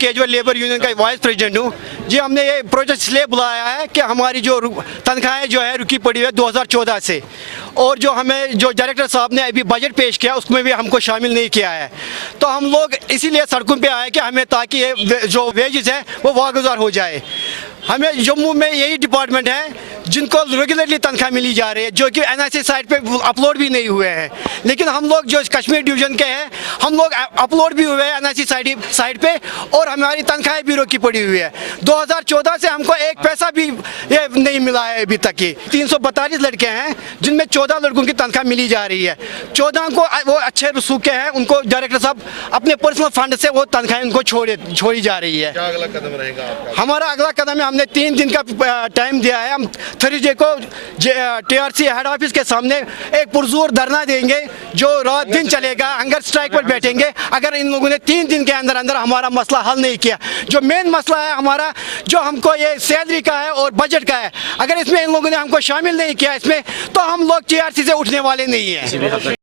Kejriwal labour union का vice president हूँ जी। हमने ये प्रोजेक्ट इसलिए बुलाया है कि हमारी जो तनख्वाहें जो है रुकी पड़ी है 2014 से, और जो हमें जो डायरेक्टर साहब ने अभी बजट पेश किया उसमें भी हमको शामिल नहीं किया है। तो हम लोग इसीलिए सड़कों पे आए कि हमें ताकि ये जो वेजेस है वो वागुजार हो जाए। हमें जम्मू में यही डिपार्टमेंट है जिनको रेगुलरली तनख्वाह मिली जा रही है, जो कि एनआईसी साइट पे अपलोड भी नहीं हुए हैं। लेकिन हम लोग जो कश्मीर डिवीजन के हैं हम लोग अपलोड भी हुए हैं एनआईसी साइट पे, और हमारी तनख्वाहें भी रोकी पड़ी हुई है। 2014 से हमको एक पैसा भी ये नहीं मिला है अभी तक की। 342 लड़के हैं जिनमें 14 लड़कों की तनख्वाह मिली जा रही है। 14 को वो अच्छे रसूख के हैं, उनको डायरेक्टर साहब अपने पर्सनल फंड से वो तनख्वाहें उनको छोड़ी जा रही है। क्या अगला कदम रहेगा आपका? हमारा अगला कदम है, हमने 3 दिन का टाइम दिया है। हम थर्सडे को टीआरसी हेड ऑफिस के सामने एक पुरजोर धरना देंगे जो रात दिन चलेगा। हंगर स्ट्राइक पर बैठेंगे अगर इन लोगों ने 3 दिन के अंदर अंदर हमारा मसला हल नहीं किया। जो मेन मसला है हमारा, जो हमको ये सैलरी का है और बजट का है, अगर इसमें इन लोगों ने हमको शामिल नहीं किया इसमें, तो हम लोग टीआरसी से उठने वाले नहीं हैं।